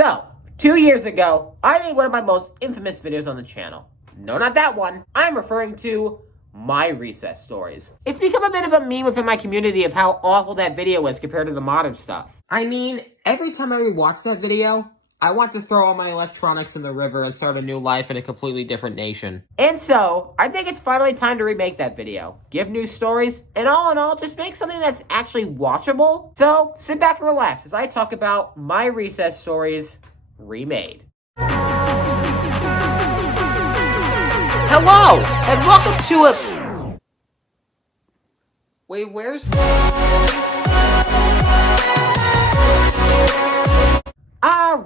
So, 2 years ago, I made one of my most infamous videos on the channel. No, not that one. I'm referring to my recess stories. It's become a bit of a meme within my community of how awful that video was compared to the modern stuff. I mean, every time I rewatch that video, I want to throw all my electronics in the river and start a new life in a completely different nation. And so, I think it's finally time to remake that video. Give new stories, and all in all, just make something that's actually watchable. So, sit back and relax as I talk about my recess stories remade. Hello, and welcome to a... Wait, where's...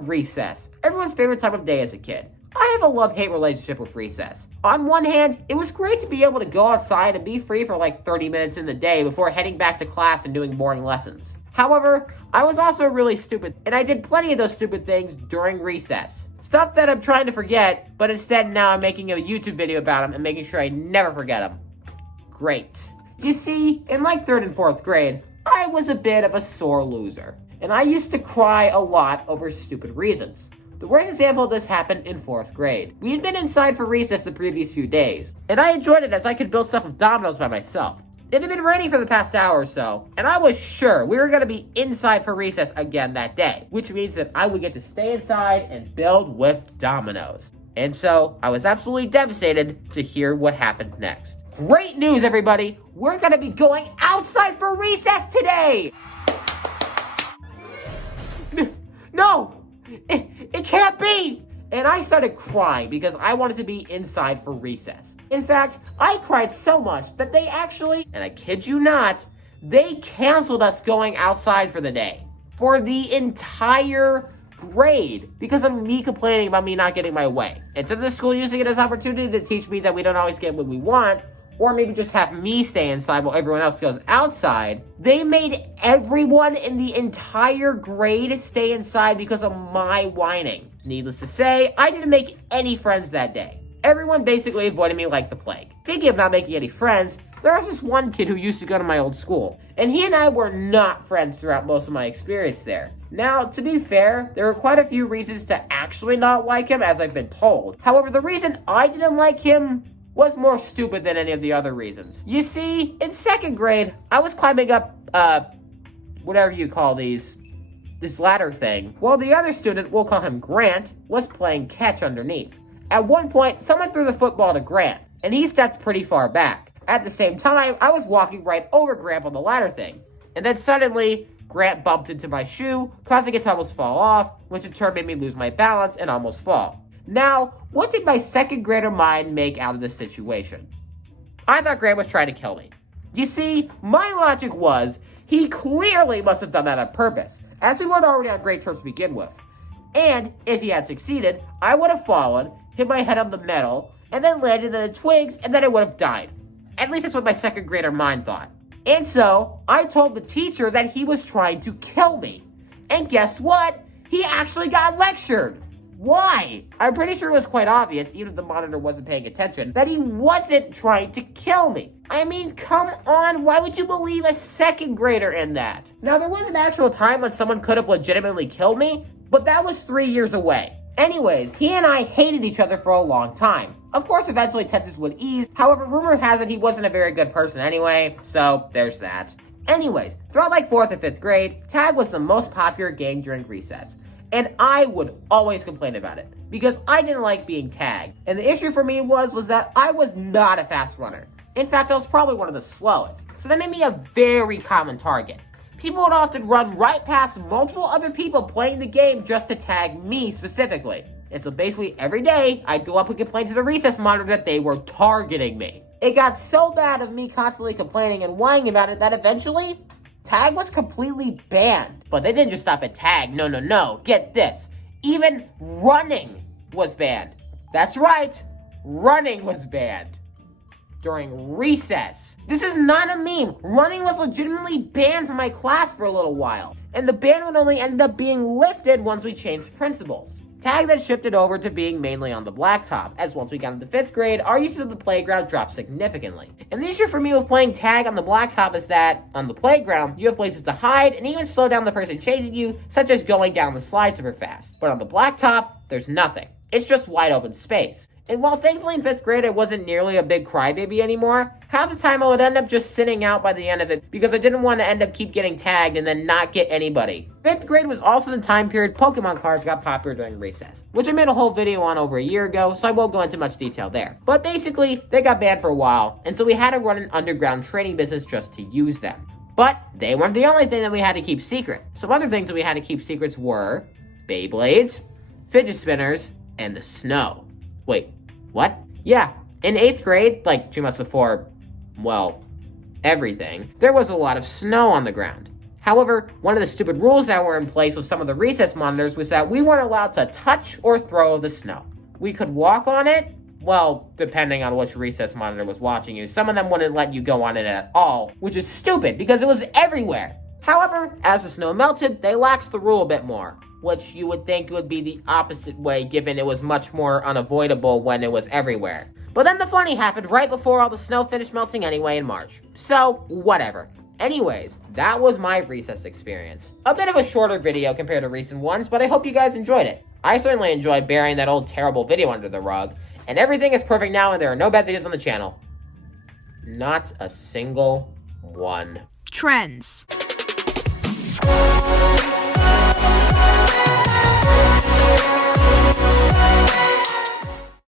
recess. Everyone's favorite time of day as a kid. I have a love-hate relationship with recess. On one hand, it was great to be able to go outside and be free for like 30 minutes in the day before heading back to class and doing boring lessons. However, I was also really stupid, and I did plenty of those stupid things during recess. Stuff that I'm trying to forget, but instead now I'm making a YouTube video about them and making sure I never forget them. Great. You see, in like 3rd and 4th grade, I was a bit of a sore loser. And I used to cry a lot over stupid reasons. The worst example of this happened in 4th grade. We had been inside for recess the previous few days, and I enjoyed it as I could build stuff with dominoes by myself. It had been raining for the past hour or so, and I was sure we were going to be inside for recess again that day, which means that I would get to stay inside and build with dominoes. And so, I was absolutely devastated to hear what happened next. Great news, everybody! We're going to be going outside for recess today! No! It can't be! And I started crying because I wanted to be inside for recess. In fact, I cried so much that they actually, and I kid you not, they canceled us going outside for the day. For the entire grade. Because of me complaining about me not getting my way. Instead of the school using it as an opportunity to teach me that we don't always get what we want, or maybe just have me stay inside while everyone else goes outside, they made everyone in the entire grade stay inside because of my whining. Needless to say, I didn't make any friends that day. Everyone basically avoided me like the plague. Speaking of not making any friends, there was this one kid who used to go to my old school, and he and I were not friends throughout most of my experience there. Now, to be fair, there were quite a few reasons to actually not like him, as I've been told. However, the reason I didn't like him was more stupid than any of the other reasons. You see, in 2nd grade, I was climbing up, whatever you call this ladder thing, while the other student, we'll call him Grant, was playing catch underneath. At one point, someone threw the football to Grant, and he stepped pretty far back. At the same time, I was walking right over Grant on the ladder thing, and then suddenly, Grant bumped into my shoe, causing it to almost fall off, which in turn made me lose my balance and almost fall. Now, what did my 2nd grader mind make out of this situation? I thought Grant was trying to kill me. You see, my logic was, he clearly must have done that on purpose, as we weren't already on great terms to begin with. And, if he had succeeded, I would have fallen, hit my head on the metal, and then landed in the twigs, and then I would have died. At least that's what my 2nd grader mind thought. And so, I told the teacher that he was trying to kill me. And guess what? He actually got lectured. Why? I'm pretty sure it was quite obvious, even if the monitor wasn't paying attention, that he wasn't trying to kill me. I mean, come on, why would you believe a 2nd grader in that? Now, there was an actual time when someone could have legitimately killed me, but that was 3 years away. Anyways, he and I hated each other for a long time. Of course, eventually tensions would ease. However, rumor has it he wasn't a very good person anyway, so there's that. Anyways, throughout like 4th and 5th grade, tag was the most popular game during recess. And I would always complain about it, because I didn't like being tagged. And the issue for me was that I was not a fast runner. In fact, I was probably one of the slowest. So that made me a very common target. People would often run right past multiple other people playing the game just to tag me specifically. And so basically every day, I'd go up and complain to the recess monitor that they were targeting me. It got so bad of me constantly complaining and whining about it that eventually, tag was completely banned. But they didn't just stop at tag. No. Get this. Even running was banned. That's right. Running was banned. During recess. This is not a meme. Running was legitimately banned from my class for a little while. And the ban would only end up being lifted once we changed principals. Tag then shifted over to being mainly on the blacktop, as once we got into 5th grade, our usage of the playground dropped significantly. And the issue for me with playing tag on the blacktop is that, on the playground, you have places to hide and even slow down the person chasing you, such as going down the slide super fast. But on the blacktop, there's nothing. It's just wide open space. And while thankfully in 5th grade I wasn't nearly a big crybaby anymore, half the time I would end up just sitting out by the end of it because I didn't want to end up keep getting tagged and then not get anybody. 5th grade was also the time period Pokemon cards got popular during recess, which I made a whole video on over a year ago, so I won't go into much detail there. But basically, they got banned for a while, and so we had to run an underground trading business just to use them. But they weren't the only thing that we had to keep secret. Some other things that we had to keep secrets were Beyblades, fidget spinners, and the snow. Wait, what? Yeah, in 8th grade, like 2 months before, well, everything, there was a lot of snow on the ground. However, one of the stupid rules that were in place with some of the recess monitors was that we weren't allowed to touch or throw the snow. We could walk on it, well, depending on which recess monitor was watching you. Some of them wouldn't let you go on it at all, which is stupid because it was everywhere. However, as the snow melted, they laxed the rule a bit more, which you would think would be the opposite way given it was much more unavoidable when it was everywhere. But then the funny happened right before all the snow finished melting anyway in March. So, whatever. Anyways, that was my recess experience. A bit of a shorter video compared to recent ones, but I hope you guys enjoyed it. I certainly enjoyed burying that old terrible video under the rug, and everything is perfect now and there are no bad videos on the channel. Not a single one. Trends.